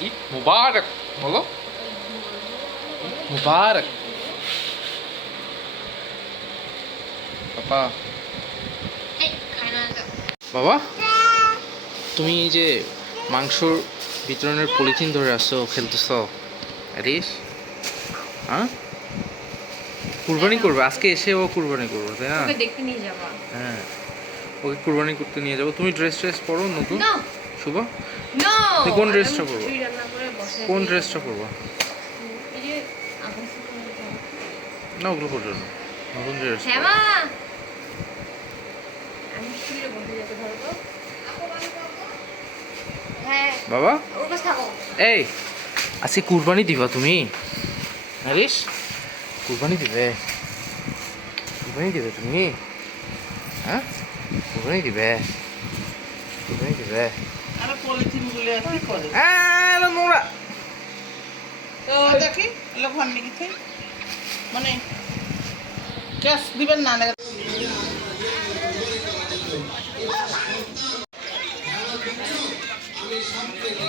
ঈদ মুবারক বলো মুবারক বাবা বাবা তুমি এই যে মাংসর বিতরণের পলিথিন ধরে আসছো খেলতেছ আরিস হ্যাঁ? কুরবানি করবে আজকে এসে ও কুরবানি করবে তাই না? দেখতে নিয়ে যাবা। হ্যাঁ। ওকে কুরবানি করতে নিয়ে যাব। তুমি ড্রেস ট্রেস পরো নতুন? শুভ? তুই কোন ড্রেসটা পরবো? কোন ড্রেসটা পরবো? না ওগুলো পর্যন্ত নতুন ড্রেস হ্যাঁ পারব। হ্যাঁ। বাবা? এই আজকে কুরবানি দিবা তুমি? আরিস কুরবানি দিবে? কুরবানি দিবে তুমি? হ্যাঁ? কুরবানি দিবে? নোংরা তো দেখি লোক ভান্ডি কি মানে ক্যাশ দিবেন না না সন্তানের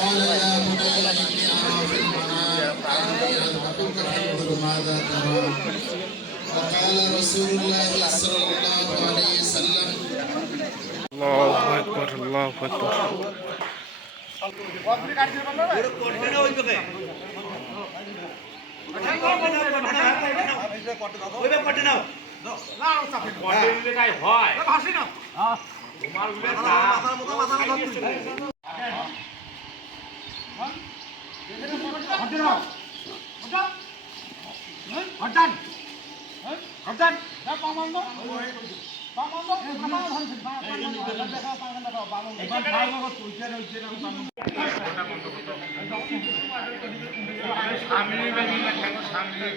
قال يا بني إني সামনে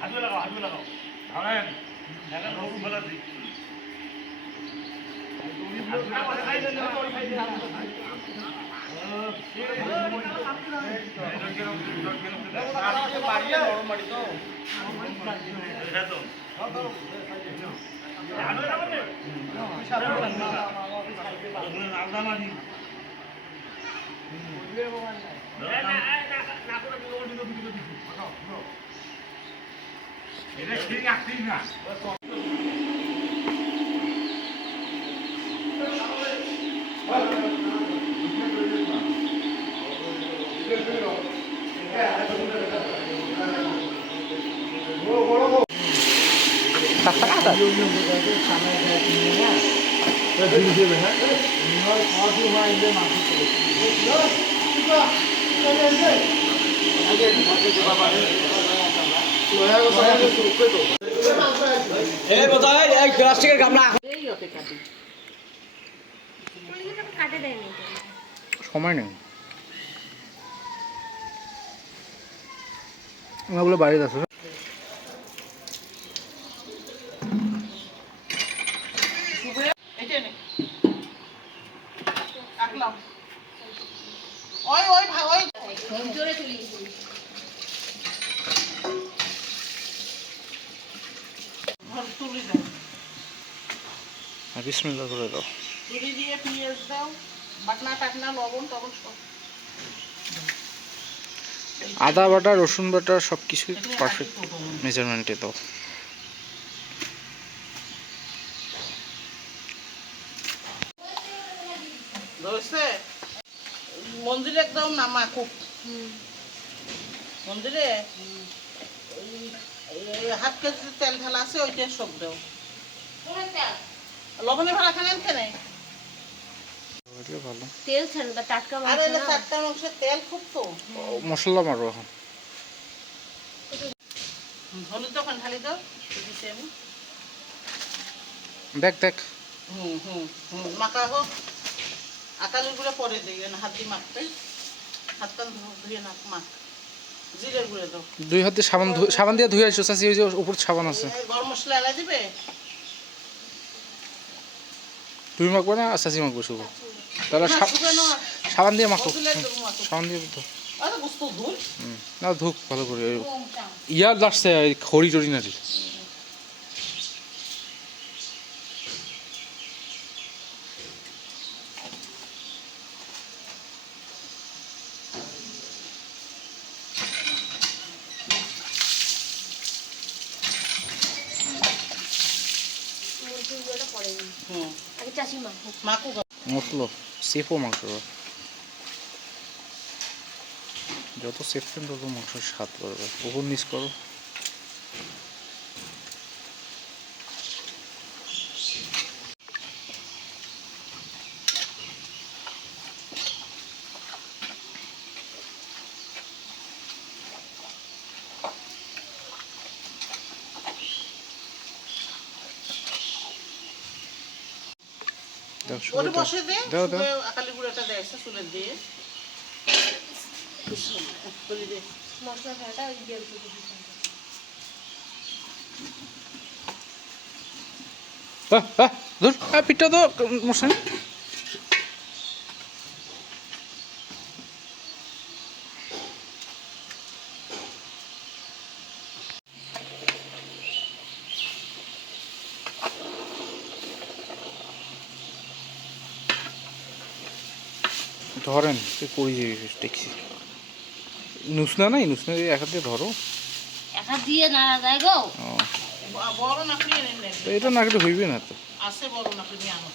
হাতু লাগাও হাতু লাগাও ধরেন এখন ধরুন ফেলা দিই ಮಾಡಿದ್ದು এটা ঠিক আসছিস না Thank you. আল্লাহু আকবার কাটে দেয়নি সময় নেই। ওগুলো বাড়িতে আছে এই যে নে। রাখলাম ওই ওই ভাই ওই জোরে তুলি ঘর তুলি দাও বিসমিল্লাহ করে দাও। তুলি দিয়ে পেঁয়াজ দাও বাটনা টাটনা লবণ তখন সব। আদা বাটা রসুন বাটা সব কিছুই পারফেক্ট মেজারমেন্টে ধরছে? মন্দিরে একদম নামা খুব মন্দিরে? এই- এই হাফ কেজি তেল ঢালা আছে ওইটা সব দেও। লবণে ভাড়া খান কেনে তেল ছাড় বা টাটকা মাংস এটা না। চারটা তেল খুব তো মশলা মারো এখন। হলুদ দোকান ঢালি দাও। দিচ্ছি আমি। দেখ দেখ। হুম হুম হুম মাখা হোক। আকালের গুঁড়ো পরে দিই না হাত দিয়ে মাখতে। হাতটা ধু- ধুয়ে না মাখ। জিরের গুঁড়ো দাও। দুই হাতে সাবান সাবান দিয়ে ধুয়ে ওই যে উপর সাবান আছে। গরম মশলা এলাই দিবে? তুমি মাখবে না? চাষি মাখবো শুভ তাহলে না, সাবান দিয়ে মাখো। সাবান দিয়ে ধো না ধুক ভালো করে। ইয়ার লাগছে এই খড়ি টড়ি নারি মুরগির গুঁড়োটা পরে দিই। হুম মাংস মতলো সেফও মাংস যত সেফ তত মাংসের স্বাদ করবে ওপর মিস করো দাও, ওটা বসে দে দাও দাও। শুকে আকালি দেয় চুলে মশলা ওই পিঠটা তো মশাই ধরেন তুই করি যাবি দেখছি নুসনা নাই? নুসনা দিয়ে এক হাত দিয়ে ধরো। এক হাত দিয়ে নাড়া যায় গো। বড় নাকড়ি এটা না কেটে হইবে না তো। আছে বড় নাকড়ি নিয়ে আনো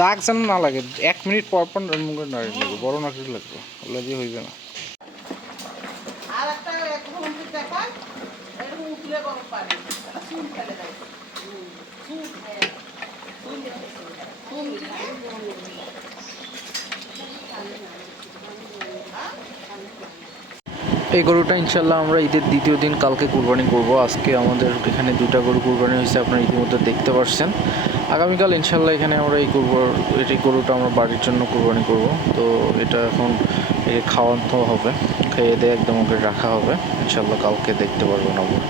দাগ যেন না লাগে এক মিনিট পর পর মুখে নাড়ি লাগবে বড় নাকড়ি লাগবে ওগুলো দিয়ে হইবে না। উঠলে গরম পানি। চুন ফেলে দেয়। চুন হ্যাঁ চুন চুন এই গরুটা ইনশাল্লাহ আমরা ঈদের দ্বিতীয় দিন কালকে কুরবানি করব। আজকে আমাদের এখানে দুটা গরু কুরবানি হয়েছে, আপনারা ইতিমধ্যে দেখতে পাচ্ছেন আগামীকাল ইনশাল্লাহ এখানে আমরা এই করব এই গরুটা আমরা বাড়ির জন্য কুরবানি করব। তো এটা এখন একে খাওয়ানো হবে, খেয়ে দিয়ে একদম ওকে রাখা হবে। ইনশাল্লাহ কালকে দেখতে পারবেন আবার